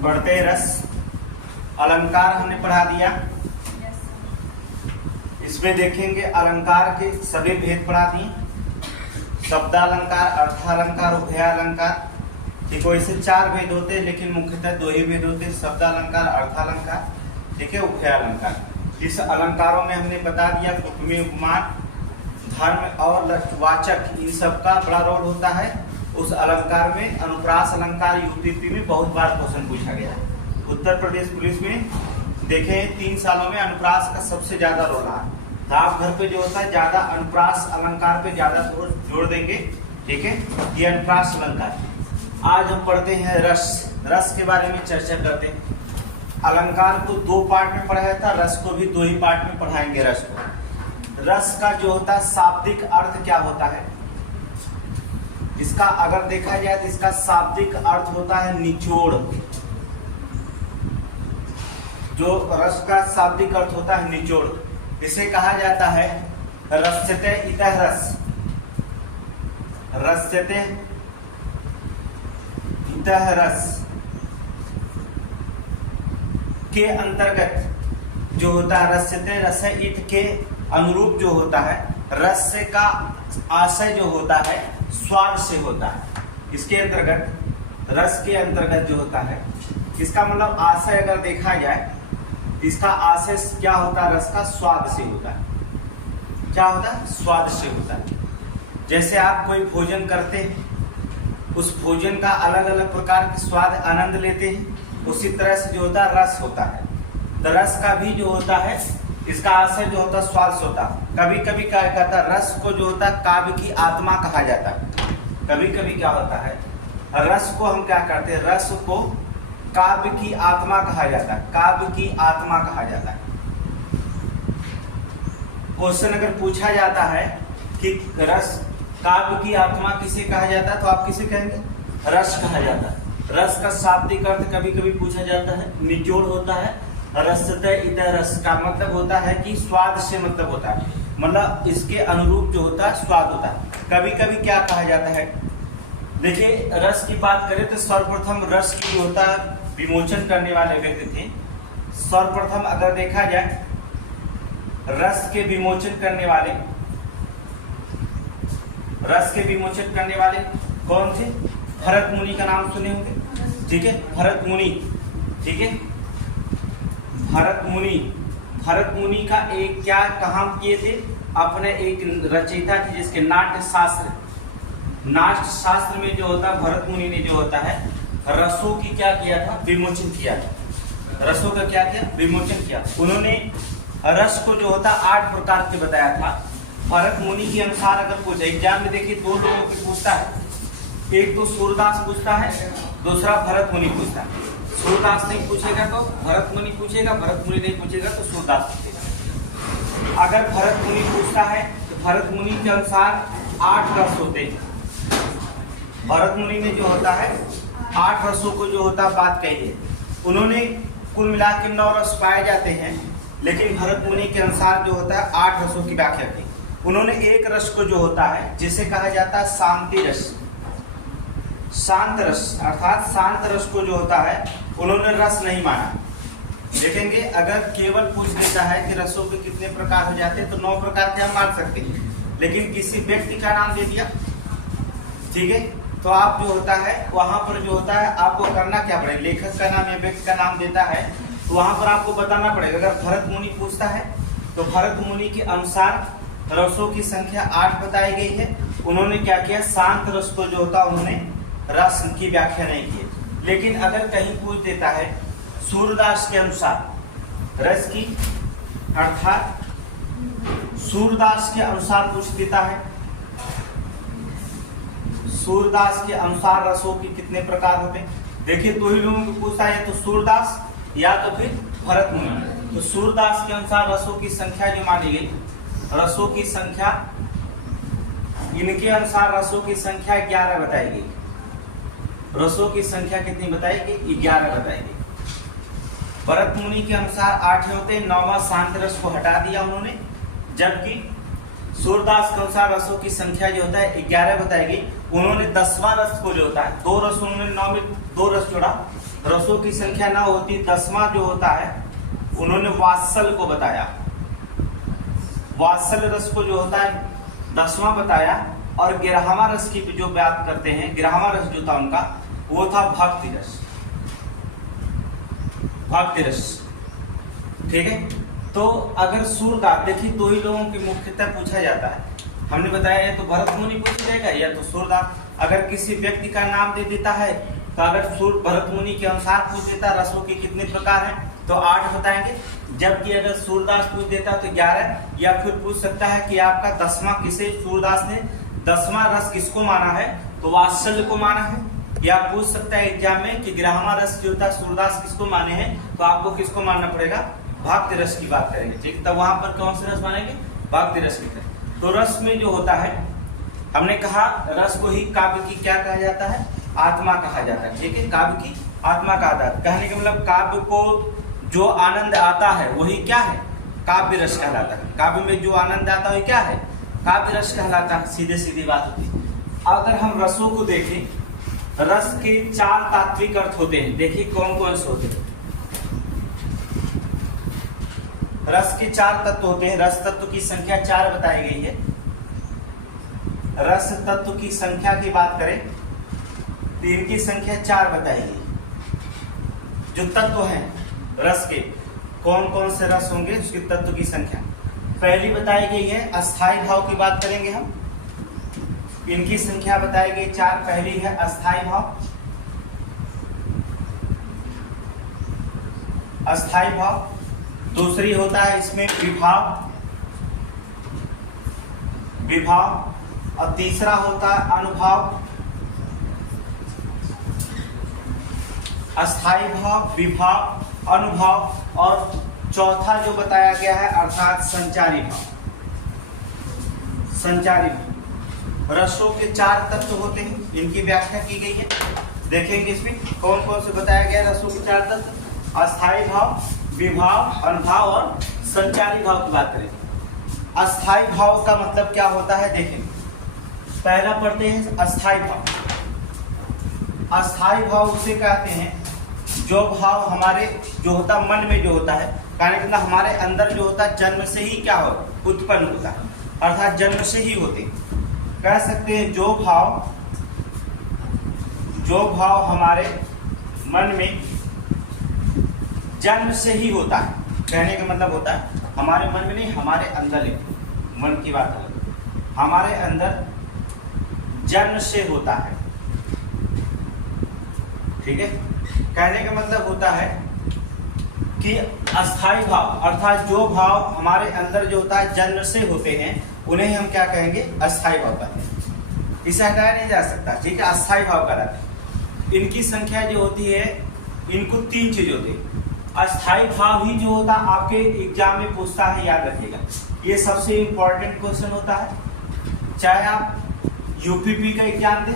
बढ़ते रस। अलंकार हमने पढ़ा दिया। इसमें देखेंगे अलंकार के सभी भेद पढ़ा दिए। शब्दालंकार, अर्थालंकार, उभयालंकार। ठीक है, वैसे 4 भेद होते हैं लेकिन मुख्यतः 2 ही भेद होते हैं, शब्दालंकार, अर्थालंकार, ठीक है, उभयालंकार। इस अलंकारों में हमने बता दिया उपमेय, उपमान, धर्म और लक्षवाचक, इन सब का बड़ा रोल होता है। उस अलंकार में अनुप्रास अलंकार यूपीपी में बहुत बार क्वेश्चन पूछा गया है। उत्तर प्रदेश पुलिस में देखें 3 सालों में अनुप्रास का सबसे ज्यादा रोल रहा। डाक घर पे जो होता है ज्यादा अनुप्रास अलंकार पे ज्यादा जोड़ देंगे, ठीक है, ये अनुप्रास अलंकार। आज हम पढ़ते हैं रस। रस के बारे में चर्चा करते हैं। अलंकार को 2 पार्ट में पढ़ाया था, रस को भी 2 ही पार्ट में पढ़ाएंगे। रस को, रस का जो होता है शाब्दिक अर्थ क्या होता है, इसका अगर देखा जाए तो इसका शाब्दिक अर्थ होता है निचोड़। जो रस का शाब्दिक अर्थ होता है निचोड़, इसे कहा जाता है रस्यते इतः रस। रस्यते इतः रस के अंतर्गत जो होता है रस्यते रस इत के अनुरूप जो होता है, रस्य का आशय जो होता है स्वाद से होता है। इसके अंतर्गत, रस के अंतर्गत जो होता है, इसका मतलब आशय अगर देखा जाए, इसका आशय क्या होता है, रस का स्वाद से होता है। क्या होता है, स्वाद से होता है। जैसे आप कोई भोजन करते हैं, उस भोजन का अलग अलग प्रकार के स्वाद आनंद लेते हैं, उसी तरह से जो होता है रस होता है। तो रस का भी जो होता है, इसका आशय जो होता है स्वाद से होता है। कभी कभी क्या कहता है, रस को जो होता है काव्य की आत्मा कहा जाता है। कभी कभी क्या होता है, रस को हम क्या करते हैं, रस को काव्य की आत्मा कहा जाता है। काव्य की आत्मा कहा जाता है। क्वेश्चन अगर पूछा जाता है कि रस काव्य की आत्मा किसे कहा जाता है, तो आप किसे कहेंगे, रस कहा जाता है। रस का शाब्दिक अर्थ कभी कभी पूछा जाता है, निचोड़ होता है। रसते इतः रस का मतलब होता है कि स्वाद से मतलब होता है, मतलब इसके अनुरूप जो होता है स्वाद होता है। कभी कभी क्या कहा जाता है, देखिए रस की बात करें तो सर्वप्रथम रस की जो होता है विमोचन करने वाले व्यक्ति थे। सर्वप्रथम अगर देखा जाए रस के विमोचन करने वाले, रस के विमोचन करने वाले कौन थे, भरत मुनि का नाम सुने होंगे, ठीक है, भरत मुनि, ठीक है, भरत मुनि। भरत मुनि का एक क्या काम किए थे, अपने एक रचयिता थे जिसके नाट्य शास्त्र, नाट्य शास्त्र में जो होता है भरत मुनि ने जो होता है रसों की क्या किया था, विमोचन किया था। रसों का क्या किया, विमोचन किया। उन्होंने रस को जो होता 8 प्रकार के बताया था। भरत मुनि के अनुसार अगर पूछे, एग्जाम में देखिए 2 लोगों की पूछता है, एक तो सूरदास पूछता है, दूसरा भरत मुनि पूछता है। सूरदास नहीं पूछेगा तो भरत मुनि पूछेगा, भरत मुनि नहीं पूछेगा तो सूरदास पूछेगा। अगर भरत मुनि पूछता है तो भरत मुनि के अनुसार 8 रस होते हैं। भरत मुनि ने जो होता है 8 रसों को जो होता बात कही है। उन्होंने कुल मिला के 9 रस पाए जाते हैं, लेकिन भरत मुनि के अनुसार जो होता है 8 रसों की व्याख्या की। उन्होंने एक रस को जो होता है जिसे कहा जाता है शांति रस, शांत रस, अर्थात शांत रस को जो होता है उन्होंने रस नहीं माना। देखेंगे अगर केवल पूछ देता है कि रसों के कितने प्रकार हो जाते हैं तो 9 प्रकार के हम मान सकते हैं, लेकिन किसी व्यक्ति का नाम दे दिया, ठीक है, तो आप जो होता है वहां पर जो होता है आपको करना क्या पड़ेगा, लेखक का नाम या व्यक्ति का नाम देता है तो वहां पर आपको बताना पड़ेगा। अगर भरत मुनि पूछता है तो भरत मुनि के अनुसार रसों की संख्या 8 बताई गई है। उन्होंने क्या किया, शांत रस को जो होता उन्होंने रस की व्याख्या नहीं की। लेकिन अगर कहीं पूछ देता है सूरदास के अनुसार रस की, अर्थात सूरदास के अनुसार पूछ देता है, सूरदास के अनुसार रसों के कितने प्रकार होते हैं, देखिए 2 ही लोगों को पूछता है, तो सूरदास या तो फिर भरत मुनि। तो सूरदास के अनुसार रसों की संख्या जो मानी गई, रसों की संख्या, इनके अनुसार रसों की संख्या 11 बताई गई। रसों की संख्या कितनी बताई गई, 11 बताई गई। भरत मुनि के अनुसार 8 होते, 9वां शांत रस को हटा दिया उन्होंने, जबकि सूरदास के अनुसार रसों की संख्या जो होता है 11 बताई गई। उन्होंने 10वां रस को जो होता है 2 रस, उन्होंने 9 में 2 रस जोड़ा, रसों की संख्या 9 होती, 10वां जो होता है उन्होंने वात्सल को बताया, वात्सल रस को जो होता है 10वां बताया। और 11वां रस की जो बात करते हैं, 11वां रस जो था उनका वो था भक्ति रस, भक्ति रस। ठीक है, तो अगर सूरदास देखिए, दो ही लोगों की मुख्यतः पूछा जाता है। हमने बताया या तो भरत मुनि पूछ जाएगा या तो सूरदास। अगर किसी व्यक्ति का नाम दे देता है तो अगर भरत मुनि के अनुसार पूछ देता रसों के कितने प्रकार हैं तो 8 बताएंगे, जबकि अगर सूरदास पूछ देता तो 11, या फिर पूछ सकता है कि आपका 10वां किसे, सूरदास ने 10वां रस किसको माना है तो वात्सल्य को माना है। या पूछ सकता है एग्जाम में कि 11वां रस जो था सूरदास किसको माने हैं तो आपको किसको मानना पड़ेगा, भक्ति रस की बात करेंगे। ठीक है, तब वहां पर कौन से रस मानेंगे, भक्ति रस की। तो रस में जो होता है, हमने कहा रस को ही काव्य की क्या कहा जाता है, आत्मा कहा जाता है। ठीक है, काव्य की आत्मा कहा जाता है। कहने का मतलब काव्य को जो आनंद आता है वही क्या है, काव्य रस कहलाता है। काव्य में जो आनंद आता है क्या है, काव्य रस कहलाता है। सीधे सीधी बात होती है। अगर हम रसों को देखें, रस के 4 तात्विक अर्थ होते हैं। देखिए कौन कौन से होते हैं। रस के 4 तत्व होते हैं। रस तत्व की संख्या 4 बताई गई है। रस तत्व की संख्या की बात करें तो इनकी संख्या 4 बताई गई। जो तत्व हैं रस के, कौन कौन से रस होंगे उसके तत्व की संख्या पहली बताई गई है। अस्थाई भाव की बात करेंगे हम, इनकी संख्या बताई गई 4। पहली है अस्थाई भाव, अस्थाई भाव। दूसरी होता है इसमें विभाव, विभाव। और तीसरा होता है अनुभाव, अस्थाई भाव, विभाव, अनुभव। और चौथा जो बताया गया है अर्थात संचारी भाव, संचारी भाव। रसों के 4 तत्व होते हैं, इनकी व्याख्या की गई है। देखेंगे इसमें कौन कौन से बताया गया रसों के 4 तत्व, अस्थाई भाव, विभाव, अनुभाव और संचारी भाव की बात करें। अस्थाई भाव का मतलब क्या होता है देखें, पहला पढ़ते हैं अस्थाई भाव। अस्थाई भाव उसे कहते हैं जो भाव हमारे जो होता मन में जो होता है, कहने मतलब हमारे अंदर जो होता है जन्म से ही क्या हो उत्पन्न होता है, अर्थात जन्म से ही होते। कह सकते हैं जो भाव हमारे मन में जन्म से ही होता है। कहने का मतलब होता है हमारे मन में नहीं, हमारे अंदर ही। मन की बात है, हमारे अंदर जन्म से होता है। ठीक है, कहने का मतलब होता है कि अस्थाई भाव अर्थात जो भाव हमारे अंदर जो होता है जन्म से होते हैं उन्हें हम क्या कहेंगे, अस्थाई भाव कहते हैं। इसे हटाया नहीं जा सकता। ठीक है, अस्थाई भाव कहलाते हैं। इनकी संख्या जो होती है, इनको 3 चीज होती है। अस्थाई भाव ही जो होता है आपके एग्जाम में पूछता है, याद रखिएगा। ये सबसे इंपॉर्टेंट क्वेश्चन होता है, चाहे आप यूपीपी का एग्जाम दें,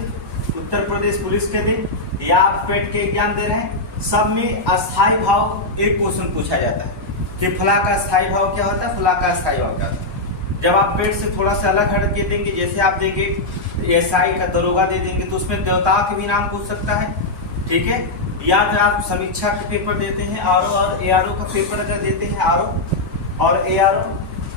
उत्तर प्रदेश पुलिस के दें, या आप पेट के एग्जाम दे रहे हैं, सब में अस्थाई भाव एक क्वेश्चन पूछा जाता है कि फला का अस्थाई भाव क्या होता है, फला का अस्थाई भाव क्या होता है। जब आप पेट से थोड़ा सा अलग हट के देंगे, जैसे आप देंगे एसआई का दरोगा दे देंगे तो उसमें देवताओं के भी नाम पूछ सकता है। ठीक है, या फिर आप समीक्षा के पेपर देते हैं आरओ और एआरओ का पेपर अगर देते हैं, आरओ और एआरओ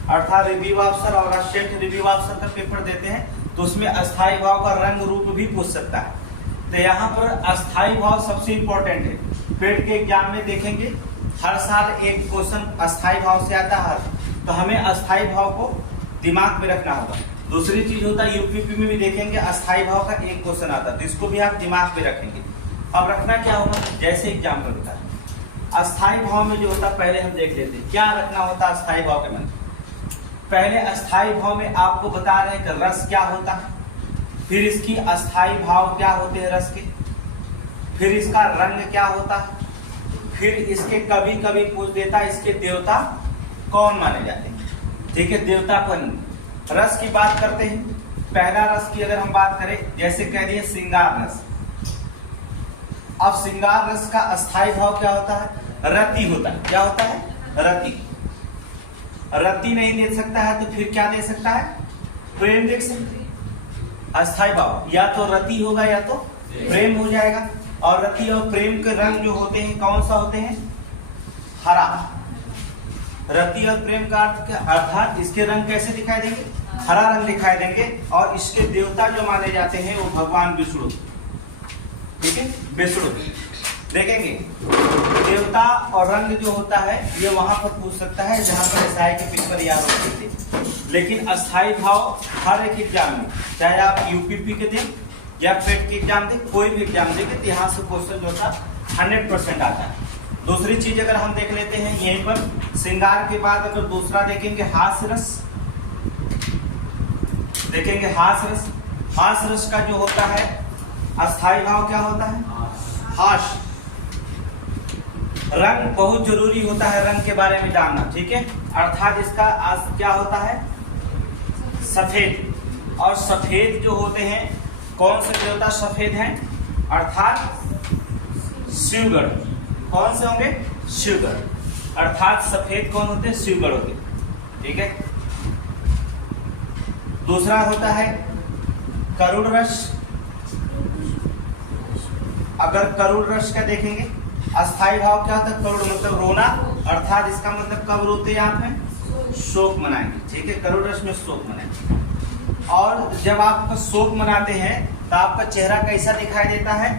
अर्थात रिव्यू ऑफिसर और असिस्टेंट रिव्यू ऑफिसर का पेपर देते हैं तो उसमें अस्थाई भाव का रंग रूप भी पूछ सकता है। तो यहाँ पर अस्थाई भाव सबसे इंपॉर्टेंट है। पेट के एग्जाम में देखेंगे हर साल एक क्वेश्चन अस्थाई भाव से आता है, तो हमें अस्थाई भाव को दिमाग में रखना होगा। दूसरी चीज होता है यूपीपी में भी देखेंगे अस्थाई भाव का एक क्वेश्चन आता है, तो इसको भी आप दिमाग में रखेंगे। अब रखना क्या होगा, जैसे एग्जाम में होता है अस्थाई भाव में जो होता है पहले हम देख लेते हैं क्या रखना होता है अस्थाई भाव के मन। पहले अस्थाई भाव में आपको बता रहे हैं कि रस क्या होता है, फिर इसकी अस्थाई भाव क्या होते हैं रस के, फिर इसका रंग क्या होता है, फिर इसके कभी कभी पूछ देता है इसके देवता कौन माने जाते हैं। ठीक है, देवता कौन। रस की बात करते हैं। पहला रस की अगर हम बात करें, जैसे कह दिए श्रृंगार रस। अब श्रृंगार रस का अस्थाई भाव क्या होता है, रति होता है। क्या होता है, रति। रति नहीं दे सकता है तो फिर क्या दे सकता है, प्रेम दे सकते। अस्थाई भाव या तो रति होगा या तो प्रेम हो जाएगा। और रति और प्रेम के रंग जो होते हैं कौन सा होते हैं? हरा। रति और प्रेम का अर्थ क्या, अर्थात इसके रंग कैसे दिखाई देंगे? हरा रंग दिखाई देंगे। और इसके देवता जो माने जाते हैं वो भगवान विष्णु, ठीक है, विष्णु। देखेंगे देवता और रंग जो होता है ये वहां पर पूछ सकता है जहां पर एसआई के पेपर याद होते थे। लेकिन अस्थाई भाव हर एक एग्जाम में, चाहे आप यूपीपी के दें या पेट के एग्जाम दें, कोई भी एग्जाम देंगे तो यहाँ से क्वेश्चन जो होता 100% आता है। दूसरी चीज अगर हम देख लेते हैं यहीं पर श्रृंगार के बाद अगर दूसरा देखेंगे हास्य रस, देखेंगे हास्य रस। हास्य रस का जो होता है अस्थाई भाव क्या होता है? हास्य। रंग बहुत जरूरी होता है, रंग के बारे में जानना, ठीक है। अर्थात इसका क्या होता है? सफेद। और सफेद जो होते हैं कौन से देवता सफेद हैं? अर्थात शिवगढ़। कौन से होंगे? शिवगढ़। अर्थात सफेद कौन होते हैं? शिवगढ़ होते, ठीक है। दूसरा होता है करुण रस। अगर करुण रस का देखेंगे अस्थाई भाव क्या होता है? करुण मतलब रोना, अर्थात इसका मतलब कब रोते हैं आप? शोक मनाएंगे, ठीक है। करुण रस में शोक मनाएंगे। और जब आप शोक मनाते हैं तो आपका चेहरा कैसा दिखाई देता है?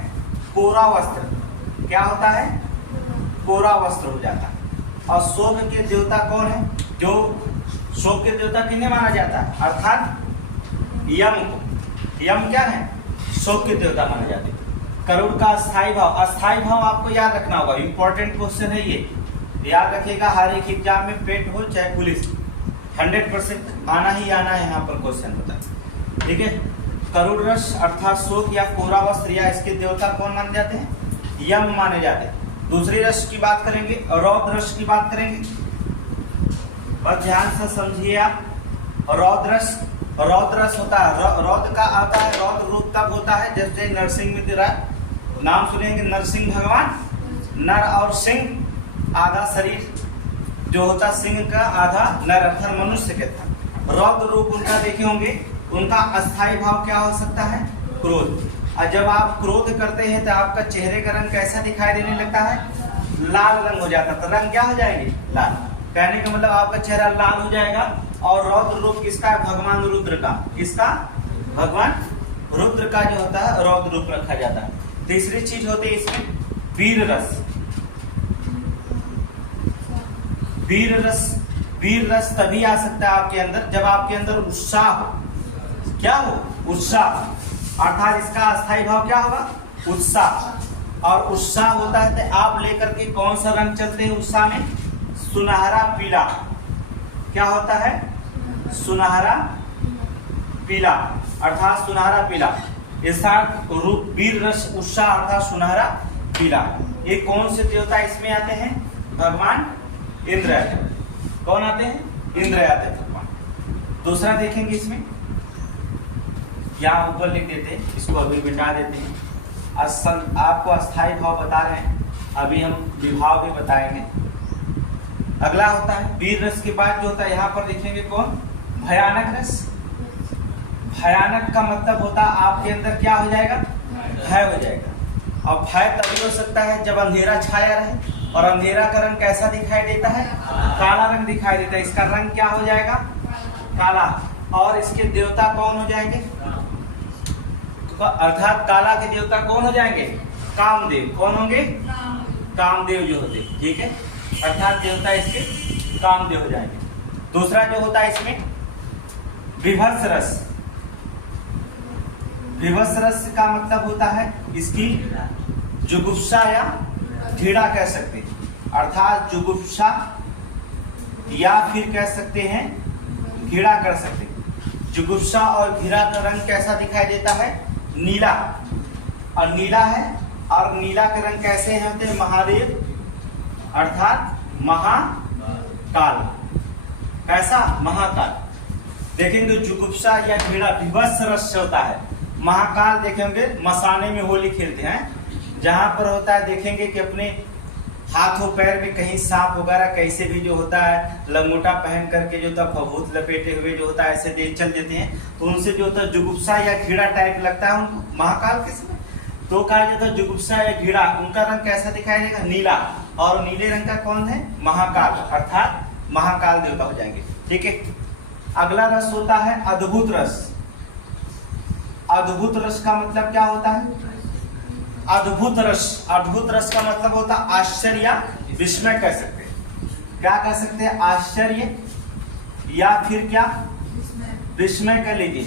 कोरा वस्त्र। क्या होता है? कोरा वस्त्र हो जाता है। और शोक के देवता कौन है? जो शोक के देवता किन्हें माना जाता है? अर्थात यम को। यम क्या है? शोक के देवता माने जाते हैं। करुण का अस्थाई भाव, अस्थाई भाव आपको याद रखना होगा, इंपॉर्टेंट क्वेश्चन है ये, याद रखिएगा। हर एक एग्जाम में पेट हो चाहे पुलिस 100% आना ही आना है, यहाँ पर क्वेश्चन होता है, ठीक है। करुण रस अर्थात शोक या कोरा वस्त्र या इसके देवता कौन माने जाते हैं? यम माने जाते हैं। दूसरी रस की बात करेंगे, रौद्र रस की बात करेंगे, बस ध्यान से समझिए आप। रौद्र रस, रौद्र रस होता है, रौद्र का आता है, रौद्र रूप तब होता है जैसे नरसिंह में तेरा नाम सुनेंगे, नरसिंह भगवान। नर और सिंह आधा शरीर जो होता सिंह का, आधा नर अर्थात मनुष्य के था। रौद्र रूप उनका देखे होंगे, उनका अस्थाई भाव क्या हो सकता है? क्रोध। और जब आप क्रोध करते हैं तो आपका चेहरे का रंग कैसा दिखाई देने लगता है? लाल रंग हो जाता है। तो रंग क्या हो जाएंगे? लाल। कहने का मतलब आपका चेहरा लाल हो जाएगा। और रौद्र रूप किसका है? भगवान रुद्र का। किसका? भगवान रुद्र का जो होता है रौद्र रूप रखा जाता है। तीसरी चीज होती है इसमें वीर रस। वीर रस, वीर रस तभी आ सकता है आपके अंदर जब आपके अंदर उत्साह हो। क्या हो? उत्साह। अर्थात इसका अस्थाई भाव क्या होगा? उत्साह। और उत्साह होता है तो आप लेकर के कौन सा रंग चलते हैं उत्साह में? सुनहरा पीला। क्या होता है? सुनहरा पीला, अर्थात सुनहरा पीला। इसका रूप वीर रस उत्साह अर्थात सुनहरा पीला। ये कौन से देवता इसमें आते हैं? भगवान इंद्र आते हैं। कौन आते हैं? इंद्र आते हैं भगवान। दूसरा देखेंगे इसमें, यहाँ ऊपर लिख देते हैं, इसको अभी मिटा देते हैं। आपको अस्थाई भाव बता रहे हैं, अभी हम विभाव भी बताएंगे। अगला होता है वीर रस के बाद जो होता है यहाँ पर देखेंगे कौन? भयानक रस। भयानक का मतलब होता है आपके अंदर क्या हो जाएगा? भय हो जाएगा। और भय तभी हो सकता है जब अंधेरा छाया रहे। और अंधेरा का रंग कैसा दिखाई देता है? काला रंग दिखाई देता है। इसका रंग क्या हो जाएगा? काला। और इसके देवता कौन हो जाएंगे? अर्थात काला के देवता कौन हो जाएंगे? कामदेव। कौन होंगे? कामदेव जो होते, ठीक है। अर्थात देवता इसके कामदेव हो जाएंगे। दूसरा जो होता है इसमें विभत्स रस। विभत्स रस का मतलब होता है इसकी जुगुप्सा या घृणा कह सकते हैं। अर्थात जुगुप्सा या फिर कह सकते हैं घृणा कर सकते हैं। जुगुप्सा और घृणा का रंग कैसा दिखाई देता है? नीला। और नीला है, और नीला के रंग कैसे होते हैं? महादेव अर्थात महाकाल। कैसा? महाकाल। देखेंगे जुगुप्सा या घृणा विभत्स रस से होता है। महाकाल देखेंगे मसाने में होली खेलते हैं, जहां पर होता है देखेंगे कि अपने हाथों पैर में कहीं सांप वगैरह कैसे भी जो होता है लंगोटा पहन करके जो होता है फभूत लपेटे हुए जो होता है ऐसे चल देते हैं, तो उनसे जो होता है जुगुप्सा या घृणा टाइप लगता है उनको महाकाल के समय। तो कहा जाता है जुगुप्सा या घृणा, उनका रंग कैसा दिखाई देगा? नीला। और नीले रंग का कौन है? महाकाल, अर्थात महाकाल देवता हो जाएंगे। ठीक है, अगला रस होता है अद्भुत रस। अद्भुत रस का मतलब क्या होता है? अद्भुत रस, अद्भुत रस का मतलब होता है आश्चर्य या विस्मय कह सकते हैं। क्या कह सकते हैं? आश्चर्य या फिर क्या? विस्मय कह लीजिए।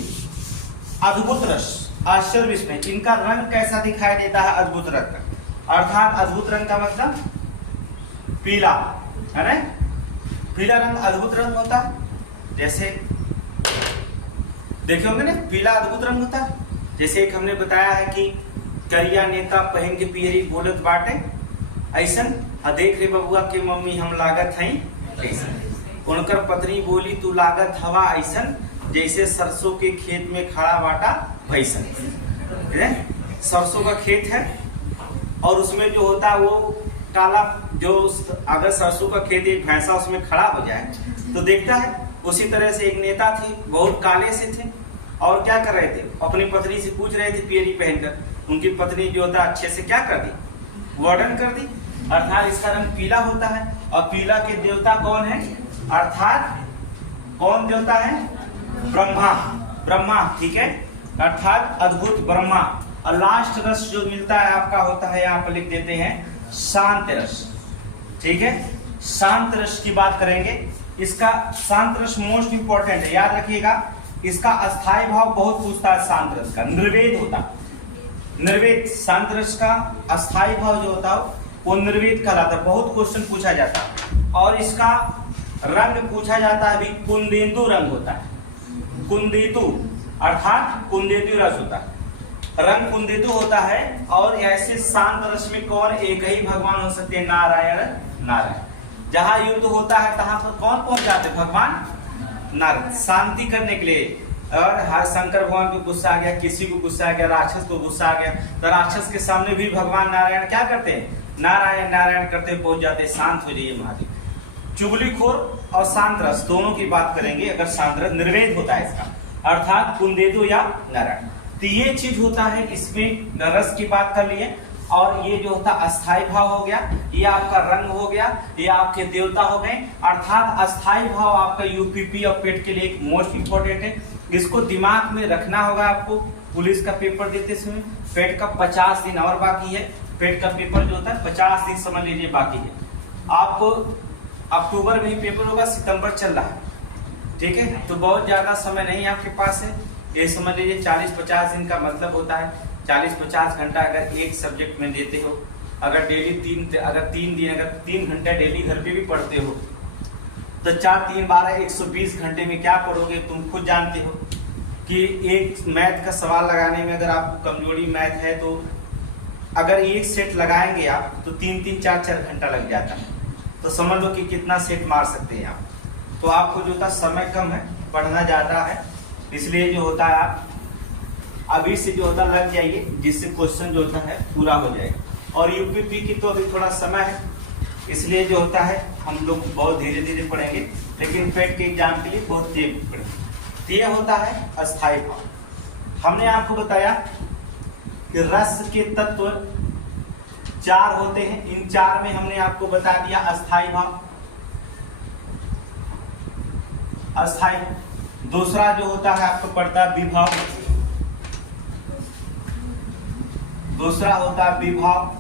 अद्भुत रस, आश्चर्य, विस्मय, इनका रंग कैसा दिखाई देता है? अद्भुत रंग का, अर्थात अद्भुत रंग का मतलब पीला, है ना? पीला रंग अद्भुत रंग होता है। जैसे देखे होंगे ना, पीला अद्भुत रंग होता है। जैसे एक हमने बताया है कि करिया नेता पहन के पियरी बोलत बाटे ऐसन, देख रे बबुआ के मम्मी हम लागत हैं ऐसन। उनकर पत्नी बोली तू लागत हवा ऐसन, जैसे सरसों के खेत में खड़ा बाटा भैसन। सरसों का खेत है और उसमें जो होता है वो काला, जो अगर सरसों का खेत एक भैंसा उसमें खड़ा हो जाए तो देखता है। उसी तरह से एक नेता थे, बहुत काले से थे और क्या कर रहे थे? अपनी पत्नी से पूछ रहे थे पियरी पहनकर। उनकी पत्नी जो होता अच्छे से क्या कर दी? वर्णन कर दी, अर्थात इसका रंग पीला होता है। और पीला के देवता कौन है? अर्थात कौन देवता है? ब्रह्मा, ब्रह्मा। ठीक है, अर्थात अद्भुत ब्रह्मा। और लास्ट रस जो मिलता है आपका होता है, यहाँ पर लिख देते हैं शांत रस। ठीक है, शांत रस की बात करेंगे। इसका शांत रस मोस्ट इंपॉर्टेंट है, याद रखिएगा। इसका अस्थाई भाव बहुत पूछता है शांत रस का, निर्वेद होता। निर्वेद, शांत रस का अस्थाई भाव जो होता है वो निर्वेद कहलाता है। बहुत क्वेश्चन पूछा जाता है। और इसका रंग पूछा जाता है अभी कुंदेंदु रंग होता है। कुंदेतु अर्थात कुंदेतु रस होता है, रंग कुंदेतु होता है। और ऐसे शांत रस में कौन? एक ही भगवान हो सकते हैं, नारायण। नारायण जहां युद्ध होता है तहां पर कौन पहुंच जाते? भगवान नारायण, शांति करने के लिए। और हर शंकर भगवान को गुस्सा आ गया, किसी को गुस्सा आ गया, राक्षस को गुस्सा आ गया, तो राक्षस के सामने भी भगवान नारायण क्या करते हैं? नारायण नारायण करते पहुंच जाते, शांत हो जाइए महादेव। चुगलीखोर और शांत रस दोनों की बात करेंगे। अगर शांत रस निर्वेद होता है इसका, अर्थात कुंदेतु या नारायण। तो ये चीज होता है, इसमें रस की बात कर लिए। और ये जो होता अस्थाई भाव हो गया, ये आपका रंग हो गया, ये आपके देवता हो गए। अर्थात अस्थाई भाव आपका यूपीपी और पेट के लिए एक मोस्ट इंपोर्टेंट है। इसको दिमाग में रखना होगा आपको। पुलिस का पेपर देते समय पेट का 50 दिन और बाकी है। पेट का पेपर जो होता है 50 दिन समझ लीजिए बाकी है। आपको अक्टूबर में ही पेपर होगा, सितंबर चल रहा है। ठीक है, तो बहुत ज्यादा समय नहीं आपके पास है। ये समझ लीजिए 40-50 दिन का मतलब होता है 40-50 घंटा अगर एक सब्जेक्ट में देते हो। अगर डेली 3 घंटे डेली घर पे भी पढ़ते हो तो 4-3-12 120 घंटे में क्या पढ़ोगे? तुम खुद जानते हो कि एक मैथ का सवाल लगाने में अगर आपको कमजोरी मैथ है तो अगर एक सेट लगाएंगे आप तो 3-3, 4-4 घंटा लग जाता है। तो समझ लो कि कितना सेट मार सकते हैं आप। तो आपको जो होता समय कम है, पढ़ना ज्यादा है, इसलिए जो होता है आप अभी से जो होता लग जाइए, जिससे क्वेश्चन जो होता है पूरा हो जाएगा। और यूपीपी की तो अभी थोड़ा समय है, इसलिए जो होता है हम लोग बहुत धीरे धीरे पढ़ेंगे, लेकिन पेट के एग्जाम के लिए बहुत तेज पढ़ेंगे। तो ये होता है अस्थाई भाव। हमने आपको बताया कि रस के तत्व 4 होते हैं। इन 4 में हमने आपको बता दिया अस्थाई भाव। अस्थाई दूसरा जो होता है आपको पड़ता है विभाव। दूसरा होता है विभाव।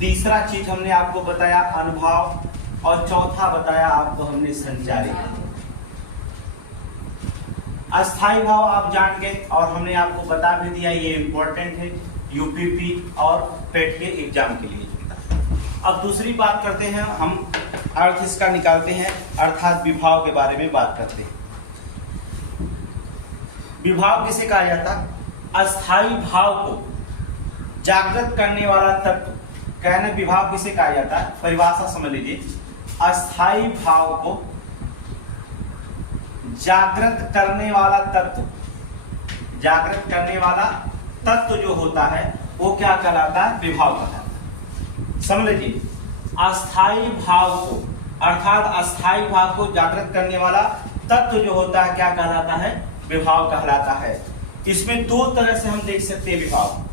तीसरा चीज हमने आपको बताया अनुभाव। और चौथा बताया आपको हमने संचारी। अस्थाई भाव आप जान गए और हमने आपको बता भी दिया, ये इंपॉर्टेंट है यूपीपी और पेट के एग्जाम के लिए। अब दूसरी बात करते हैं हम, अर्थ इसका निकालते हैं, अर्थात विभाव के बारे में बात करते हैं। विभाव किसे कहा जाता? अस्थाई भाव को जागृत करने वाला तत्व। कहने विभाव किसे कहा जाता है? परिभाषा समझ लीजिए, अस्थाई भाव को जागृत करने वाला तत्व। जागृत करने वाला तत्व जो होता है वो क्या कहलाता है? विभाव कहलाता है। समझ लीजिए, अस्थाई भाव को अर्थात अस्थाई भाव को जागृत करने वाला तत्व जो होता है क्या कहलाता है? विभाव कहलाता है। इसमें 2 तरह से हम देख सकते हैं विभाव।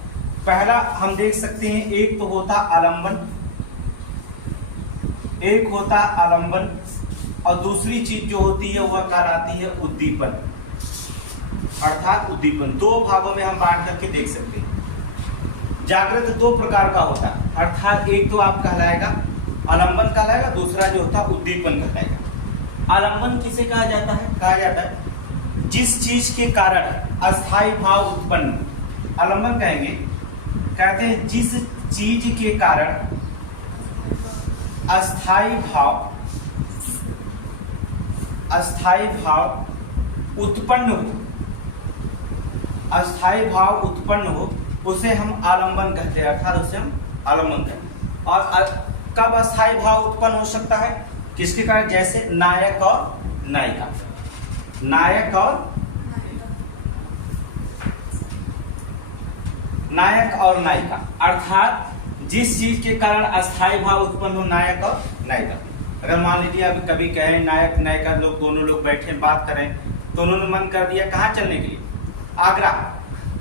पहला हम देख सकते हैं, एक तो होता आलंबन, एक होता आलंबन, और दूसरी चीज जो होती है वह कहलाती है उद्दीपन, अर्थात उद्दीपन। दो भागों में हम बांट करके देख सकते हैं। जागृत दो प्रकार का होता है, अर्थात एक तो आप कहलाएगा आलंबन कहलाएगा, दूसरा जो होता है उद्दीपन कहलाएगा। आलंबन किसे कहा जाता है? कहा जाता है जिस चीज के कारण अस्थायी भाव उत्पन्न, आलंबन कहेंगे, कहते हैं जिस चीज के कारण अस्थायी भाव उत्पन्न हो, अस्थायी भाव उत्पन्न हो, उसे हम आलंबन कहते हैं, अर्थात उसे हम आलंबन कहते हैं। और कब अस्थायी भाव उत्पन्न हो सकता है? किसके कारण? जैसे नायक और नायिका, नायक और नायिका, अर्थात जिस चीज के कारण अस्थायी भाव उत्पन्न हो, नायक और नायिका। अगर मान लीजिए अभी कभी कहें नायक नायिका लोग दोनों लोग बैठे बात करें, तो उन्होंने मन कर दिया कहाँ चलने के लिए? आगरा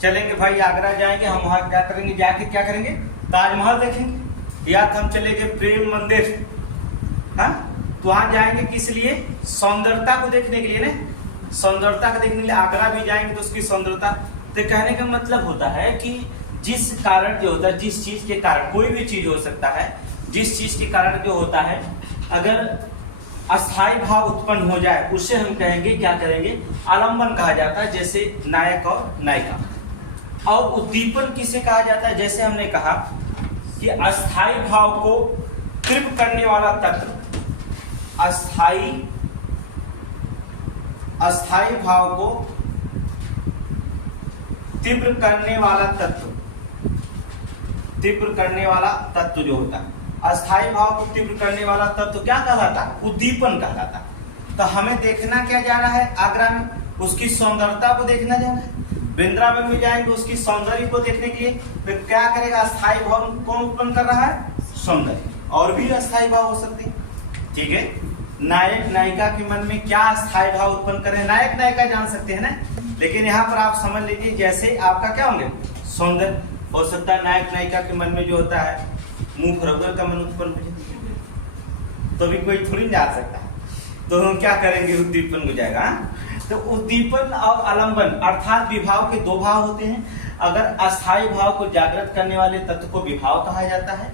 चलेंगे भाई, आगरा जाएंगे हम, वहां क्या करेंगे? जाके क्या करेंगे? ताजमहल देखेंगे, या तो हम चलेंगे प्रेम मंदिर, हाँ, तो वहां जाएंगे किस लिए? सौंदर्यता को देखने के लिए ना, सौंदर्यता को देखने के लिए आगरा भी जाएंगे तो उसकी सौंदर्यता। तो कहने का मतलब होता है कि जिस कारण जो होता है, जिस चीज के कारण, कोई भी चीज हो सकता है, जिस चीज के कारण जो होता है, अगर अस्थायी भाव उत्पन्न हो जाए उसे हम कहेंगे, क्या करेंगे? आलंबन कहा जाता है, जैसे नायक और नायिका। और उद्दीपन किसे कहा जाता है? जैसे हमने कहा कि अस्थायी भाव को तीव्र करने वाला तत्व, अस्थायी भाव को तीव्र करने वाला तत्व, तीव्र करने वाला तत्व जो होता है, अस्थायी भाव को तीव्र करने वाला तत्व क्या कहलाता है? उद्दीपन कहलाता है। तो हमें देखना क्या जाना है? आगरा में उसकी सौंदर्यता को देखना जाना है, वृंदावन में जाएंगे उसकी सौंदर्य को देखने के लिए। फिर क्या करेगा? अस्थायी भाव कौन उत्पन्न कर रहा है? सौंदर्य। और भी अस्थायी भाव हो सकते हैं, ठीक है। नायक नायिका के मन में क्या अस्थायी भाव उत्पन्न करें? नायक नायिका जान सकते हैं ना, लेकिन यहाँ पर आप समझ लीजिए, जैसे आपका क्या होंगे? सौंदर्य हो सकता है। नायक नायिका के मन में जो होता है मुंह फरोगर का मन उत्पन्न हो जाता है, तो भी कोई थोड़ी जा सकता है, तो हम क्या करेंगे? उद्दीपन हो जाएगा। तो उद्दीपन और आलंबन अर्थात विभाव के दो भाव होते हैं। अगर अस्थायी भाव को जागृत करने वाले तत्व को विभाव कहा जाता है।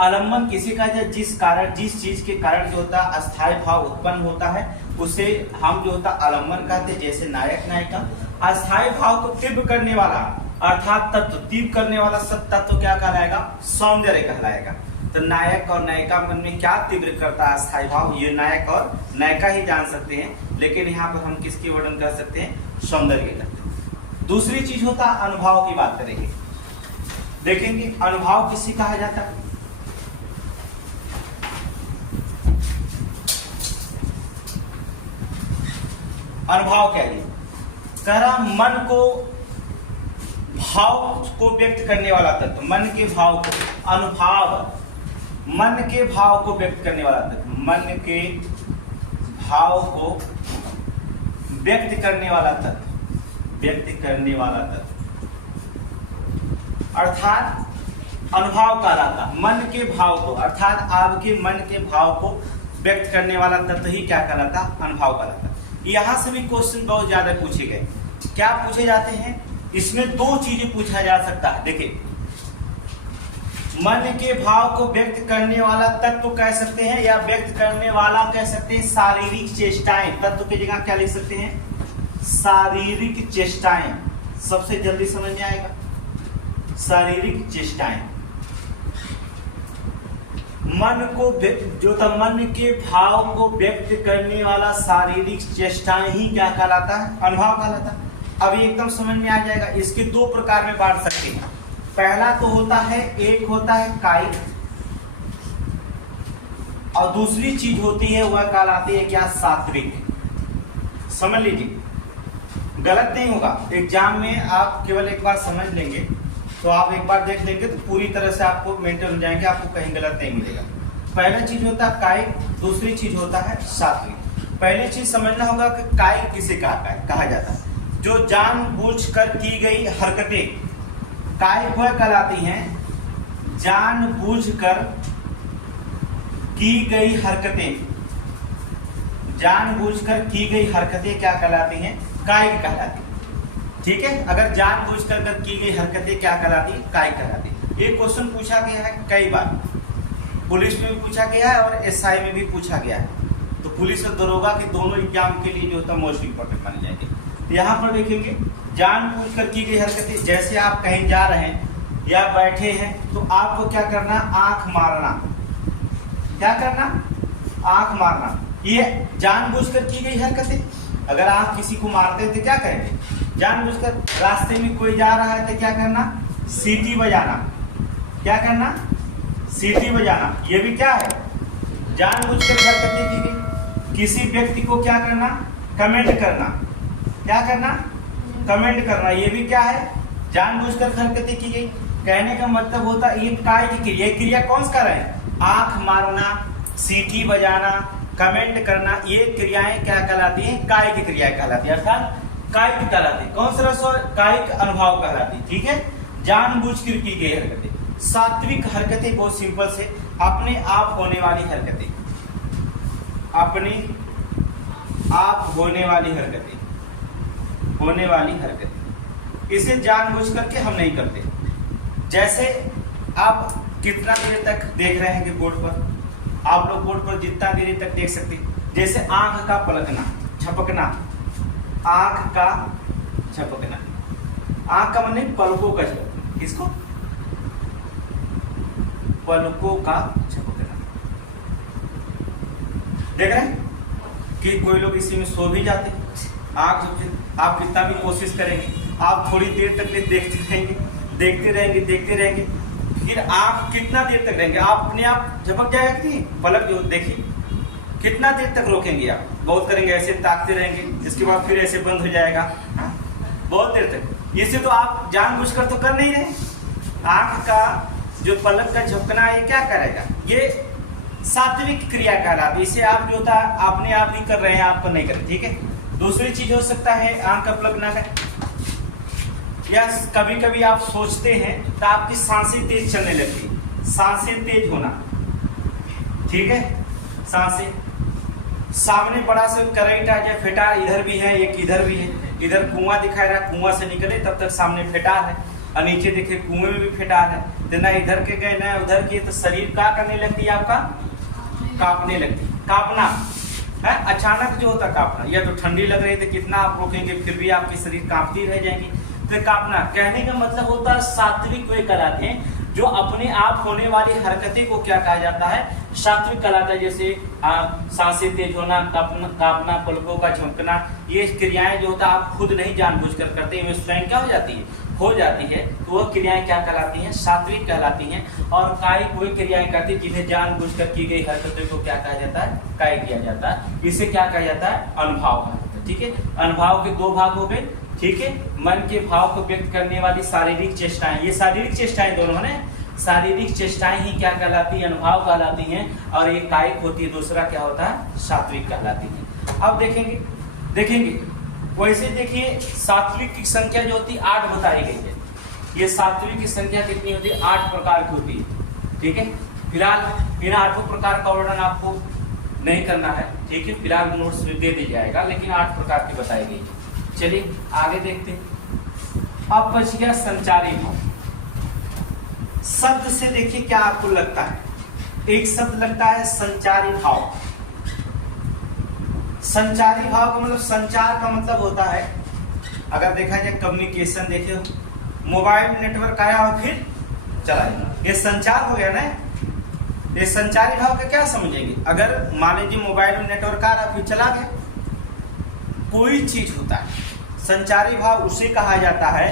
आलंबन किसी का है जिस कारण, जिस चीज के कारण जो होता है अस्थायी भाव उत्पन्न होता है, उसे हम जो होता आलंबन कहते हैं, जैसे नायक नायिका। अस्थायी भाव को तीव्र करने वाला अर्थात तत्व, तीव्र करने वाला सब तत्व क्या कहलाएगा? सौंदर्य कहलाएगा। तो नायक और नायिका मन में क्या तीव्र करता है अस्थायी भाव? ये नायक और नायिका ही जान सकते हैं, लेकिन यहाँ पर हम किसकी वर्णन कर सकते हैं? सौंदर्य का। दूसरी चीज होता है अनुभव की बात करेंगे, देखेंगे अनुभव किसे कहा जाता है? अनुभव क्या है? कह रहा मन को, भाव को व्यक्त करने वाला तत्व, मन के भाव को, अनुभाव, मन के भाव को व्यक्त करने वाला तत्व, मन के भाव को व्यक्त करने वाला तत्व, व्यक्त करने वाला तत्व, अर्थात अनुभव कहलाता। मन के भाव को, अर्थात आपके मन के भाव को व्यक्त करने वाला तत्व ही क्या कहलाता? अनुभव कहलाता। यहां से भी क्वेश्चन बहुत ज्यादा पूछे गए। क्या पूछे जाते हैं? इसमें दो चीजें पूछा जा सकता है। देखिए, मन के भाव को व्यक्त करने वाला तत्व कह सकते हैं, या व्यक्त करने वाला कह सकते हैं शारीरिक चेष्टाएं। तत्व की जगह क्या लिख सकते हैं? शारीरिक चेष्टाएं। सबसे जल्दी समझ में आएगा, शारीरिक चेष्टाएं। मन को जो था, मन के भाव को व्यक्त करने वाला शारीरिक चेष्टाएं ही क्या कहलाता है? अनुभव कहलाता है। अभी एकदम समझ में आ जाएगा। इसके दो प्रकार में बांट सकते हैं। पहला तो होता है, एक होता है कायिक, और दूसरी चीज होती है वह कहलाती है क्या? सात्विक। समझ लीजिए, गलत नहीं होगा। एग्जाम में आप केवल एक बार समझ लेंगे, तो आप एक बार देख लेंगे तो पूरी तरह से आपको मेंटेन हो जाएंगे, आपको कहीं गलत नहीं मिलेगा। पहला चीज होता है कायिक, दूसरी चीज होता है सात्विक। पहली चीज समझना होगा कि कायिक किसे कहा जाता है? जो जानबूझकर की गई हरकतें, कायिक वह कहलाती हैं जानबूझकर की गई हरकतें, जानबूझकर की गई हरकतें क्या कहलाती हैं? कायिक कहलाती हैं। ठीक है, अगर जानबूझकर की गई हरकतें क्या कहलाती हैं? कायिक कहलाती हैं। ये क्वेश्चन पूछा गया है कई बार, पुलिस में भी पूछा गया है और एसआई में भी पूछा गया है। तो पुलिस और दरोगा के दोनों एग्जाम के लिए जो होता है मोस्ट इंपोर्टेंट माने जाएंगे। यहाँ पर देखेंगे जानबूझकर की गई हरकतें, जैसे आप कहीं जा रहे हैं या बैठे हैं तो आपको क्या करना? आंख मारना। क्या करना? आंख मारना। ये जानबूझकर की गई हरकतें। अगर आप किसी को मारते हैं तो क्या करेंगे? जानबूझकर। रास्ते में कोई जा रहा है तो क्या करना? सीटी बजाना। क्या करना? सीटी बजाना। ये भी क्या है? जानबूझकर हरकतें की गई। किसी व्यक्ति को क्या करना? कमेंट करना। क्या करना? कमेंट करना। ये भी क्या है? जानबूझकर हरकतें की गई। कहने का मतलब होता है ये काय की क्रिया। ये क्रिया कौन सा कर रहे हैं? आंख मारना, सीटी बजाना, कमेंट करना, ये क्रियाएं क्या कहलाती हैं? काय की क्रियाएं कहलाती है, अर्थात कायिक कहलाती है। कौन सा रसो? कायिक अनुभाव कहलाती। ठीक है, जानबूझकर की गई हरकतें। सात्विक हरकतें बहुत सिंपल से अपने आप होने वाली हरकतें, अपने आप होने वाली हरकतें, होने वाली हरकतें, इसे जानबूझ करके हम नहीं करते। जैसे आप कितना देर तक देख रहे हैं कि बोर्ड पर, आप लोग बोर्ड पर जितना देर तक देख सकते हैं। जैसे आंख का पलकना, झपकना, आंख का झपकना, आंख का मतलब पलकों का झपकना। किसको? पलकों का झपकना। देख रहे हैं कि कोई लोग इसी में सो भी जाते हैं। आंख झपके, आप कितना भी कोशिश करेंगे, आप थोड़ी देर तक देखते रहेंगे, देखते रहेंगे, देखते रहेंगे, फिर आप कितना देर तक रहेंगे? आप अपने आप झपक जाएगा कि पलक जो देखिए, कितना देर तक रोकेंगे आप? बहुत करेंगे, ऐसे ताकते रहेंगे, इसके बाद फिर ऐसे बंद हो जाएगा, बहुत देर तक। इसे तो आप जानबूझकर तो कर नहीं रहे। आंख का जो पलक का झपकना ये क्या करेगा? ये सात्विक क्रिया कहलाती है। इसे आप जो होता है अपने आप ही कर रहे हैं, आपको नहीं कर रहे। ठीक है, दूसरी चीज हो सकता है आंख का पलकना का, या कभी कभी आप सोचते हैं तो आपकी सांसें तेज चलने लगती है, सांसें तेज होना। ठीक है, सांसें, सामने बड़ा सा करंट आ जाए, फेटार इधर भी है, एक इधर भी है, इधर कुआं दिखाई रहा, कुआं से निकले तब तक सामने फेटार है, और नीचे देखे कुएं में भी फेटार है, तो ना इधर के गए ना उधर के, तो शरीर क्या करने लगती है? आपका कांपने लगती है। कांपना है अचानक जो होता कांपना, या तो ठंडी लग रही है तो कितना आप रोकेंगे फिर भी आपकी शरीर कांपती रह जाएगी, तो कांपना। कहने का मतलब होता है सात्विक वे कहलाते हैं जो अपने आप होने वाली हरकतें को क्या कहा जाता है? सात्विक कहलाता है। जैसे सांसें तेज होना, कांपना, पलकों का झपकना, ये क्रियाएं जो होता है आप खुद नहीं जानबूझकर करते, इनमें स्वयं क्या हो जाती है? हो जाती है, तो वह क्रियाएं क्या कहलाती हैं? सात्विक कहलाती हैं। और कायिक वही क्रियाएं कहती है जिन्हें जानबूझकर की गई हरकतों को क्या कहा जाता है? कायिक किया जाता है। इसे क्या कहा जाता है? अनुभाव कहा जाता है। ठीक है, अनुभाव के दो भाग हो गए। ठीक है, मन के भाव को व्यक्त करने वाली शारीरिक चेष्टाएं, ये शारीरिक चेष्टाएं दोनों ने, शारीरिक चेष्टाएं ही क्या कहलाती है? अनुभाव कहलाती हैं। और ये कायिक होती है, दूसरा क्या होता है? सात्विक कहलाती है। अब देखेंगे वैसे देखिए सात्विक की संख्या जो होती है 8 बताई गई है। ये सात्विक की संख्या कितनी होती है? 8 प्रकार की होती है। ठीक है, फिलहाल इन 8 प्रकार का वर्णन आपको नहीं करना है। ठीक है, फिलहाल नोट्स में दे दिया जाएगा, लेकिन 8 प्रकार की बताई गई है। चलिए आगे देखते हैं। अब बच गया संचारी भाव। शब्द से देखिए क्या आपको लगता है? एक शब्द लगता है संचारी भाव। संचारी भाव का मतलब, संचार का मतलब होता है, अगर देखा जाए कम्युनिकेशन, देखिए मोबाइल नेटवर्क आया और फिर चला गया, ये संचार हो गया ना। ये संचारी भाव का क्या समझेंगे? अगर मान लीजिए मोबाइल नेटवर्क आ रहा फिर चला गया, कोई चीज होता है। संचारी भाव उसे कहा जाता है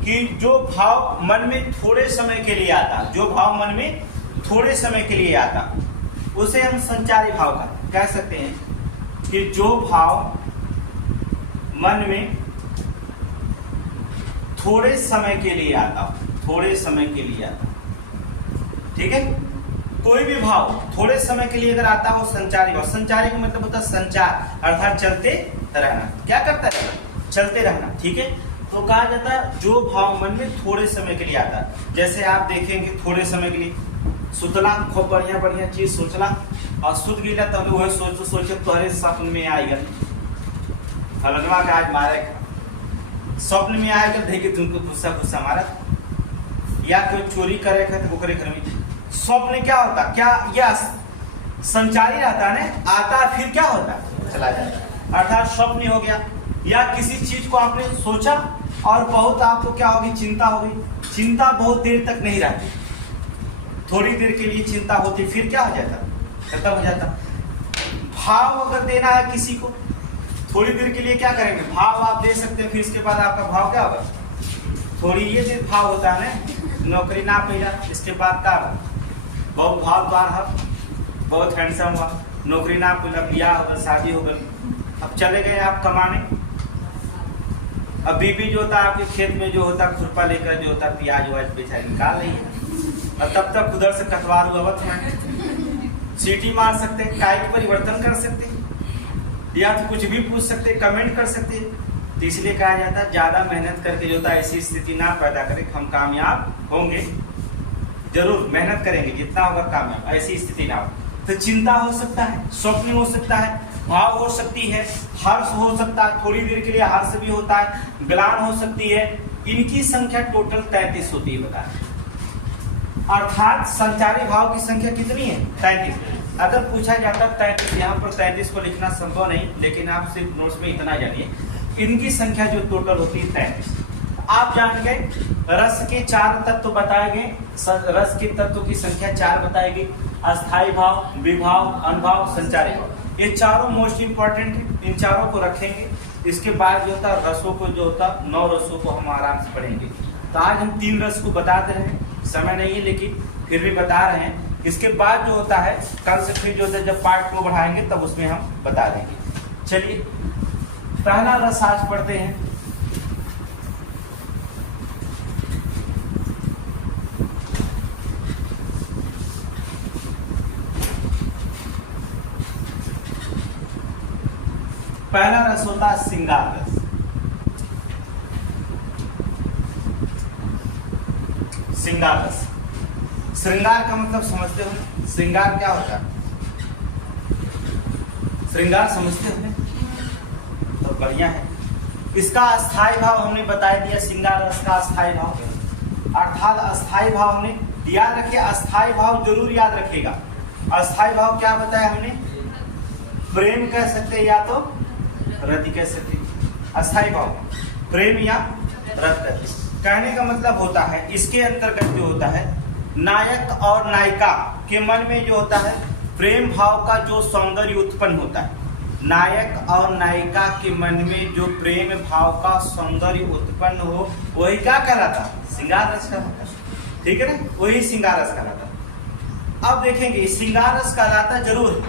कि जो भाव मन में थोड़े समय के लिए आता, जो भाव मन में थोड़े समय के लिए आता, उसे हम संचारी भाव का कह सकते हैं। कि जो भाव मन में थोड़े समय के लिए आता, थोड़े समय के लिए आता। ठीक है, कोई भी भाव थोड़े समय के लिए अगर आता हो, संचारी भाव। संचारी का मतलब होता है संचार, अर्थात चलते रहना। क्या करता है? चलते रहना। ठीक है, तो कहा जाता है जो भाव मन में थोड़े समय के लिए आता है। जैसे आप देखेंगे थोड़े समय के लिए सुतला, खूब बढ़िया बढ़िया चीज सोचला और सुत गिला तब वह सोचे तोहरे सपन में आएगा हलनवा का आज मारे स्वप्न में आएगा देखे तुमको गुस्सा गुस्सा मारा, या कोई चोरी करेगा तो ओकरे घर में स्वप्न क्या होता, क्या यह संचारी रहता है ना, आता फिर क्या होता चला जाता, अर्थात स्वप्न हो गया। या किसी चीज को आपने सोचा और बहुत आपको क्या होगी, चिंता होगी। चिंता बहुत देर तक नहीं रहती, थोड़ी देर के लिए चिंता होती फिर क्या हो जाता, खत्म हो जाता। भाव अगर देना है किसी को थोड़ी देर के लिए क्या करेंगे, भाव आप दे सकते हैं, फिर इसके बाद आपका भाव क्या होगा, थोड़ी ये देर भाव होता है ना, नौकरी ना मिला इसके बाद का बहुत भाव बार बहुत हैंडसम हुआ, नौकरी ना मिला, ब्याह हो गया, शादी हो गई, अब चले गए आप कमाने। अब बीबी जो होता है आपके खेत में जो होता खुरपा लेकर जो होता प्याज वाज बेचारी निकाल रही है, और तब तक उधर से कटवार हुआ सीटी मार सकते, टाइप परिवर्तन कर सकते, या तो कुछ भी पूछ सकते, कमेंट कर सकते। तो इसलिए कहा जाता है ज्यादा मेहनत करके जो होता है ऐसी स्थिति ना पैदा करें, हम कामयाब होंगे, जरूर मेहनत करेंगे जितना होगा कामयाब, ऐसी स्थिति ना हो। तो चिंता हो सकता है, स्वप्न हो सकता है, भाव हो सकती है, हर्ष हो सकता है, थोड़ी देर के लिए हर्ष भी होता है, ग्लान हो सकती है। इनकी संख्या टोटल 33 होती है बता, अर्थात संचारी भाव की संख्या कितनी है 33। अगर पूछा जाता 33, यहाँ पर 33 को लिखना संभव नहीं, लेकिन आप सिर्फ नोट्स में इतना जानिए, इनकी संख्या जो टोटल होती है 33। आप जान गए रस के 4 तत्व बताए गए, रस के तत्व की संख्या 4 बताई गई, अस्थाई भाव, विभाव, अनुभाव, संचारी भाव। ये चारों मोस्ट इंपॉर्टेंट है, इन चारों को रखेंगे। इसके बाद जो होता रसों को जो होता 9 रसों को हम आराम से पढ़ेंगे। तो आज हम 3 रस को बता दे रहे हैं, समय नहीं है लेकिन फिर भी बता रहे हैं। इसके बाद जो होता है कल से फिर जो होता है जब पार्ट 2 बढ़ाएंगे तब उसमें हम बता देंगे। चलिए पहला रस आज पढ़ते हैं। पहला रस होता है श्रृंगार रस। श्रृंगार रस, श्रृंगार का मतलब समझते हो, श्रृंगार क्या होता है, श्रृंगार समझते हो तो बढ़िया है। इसका अस्थाई भाव हमने बता दिया, श्रृंगार रस का अस्थाई भाव, अर्थात अस्थाई भाव हमने याद रखिए, अस्थाई भाव जरूर याद रखिएगा। अस्थाई भाव क्या बताया हमने, प्रेम कह सकते या तो रति कह सकते, अस्थाई भाव प्रेम या रति। कहने का मतलब होता है इसके अंतर्गत जो होता है नायक और नायिका के मन में जो होता है प्रेम भाव का जो सौंदर्य उत्पन्न होता है, नायक और नायिका के मन में जो प्रेम भाव का सौंदर्य उत्पन्न हो वही क्या कहलाता, श्रृंगार रस कहलाता, ठीक है ना, वही श्रृंगार रस कहलाता। अब देखेंगे श्रृंगार रस कहलाता जरूर,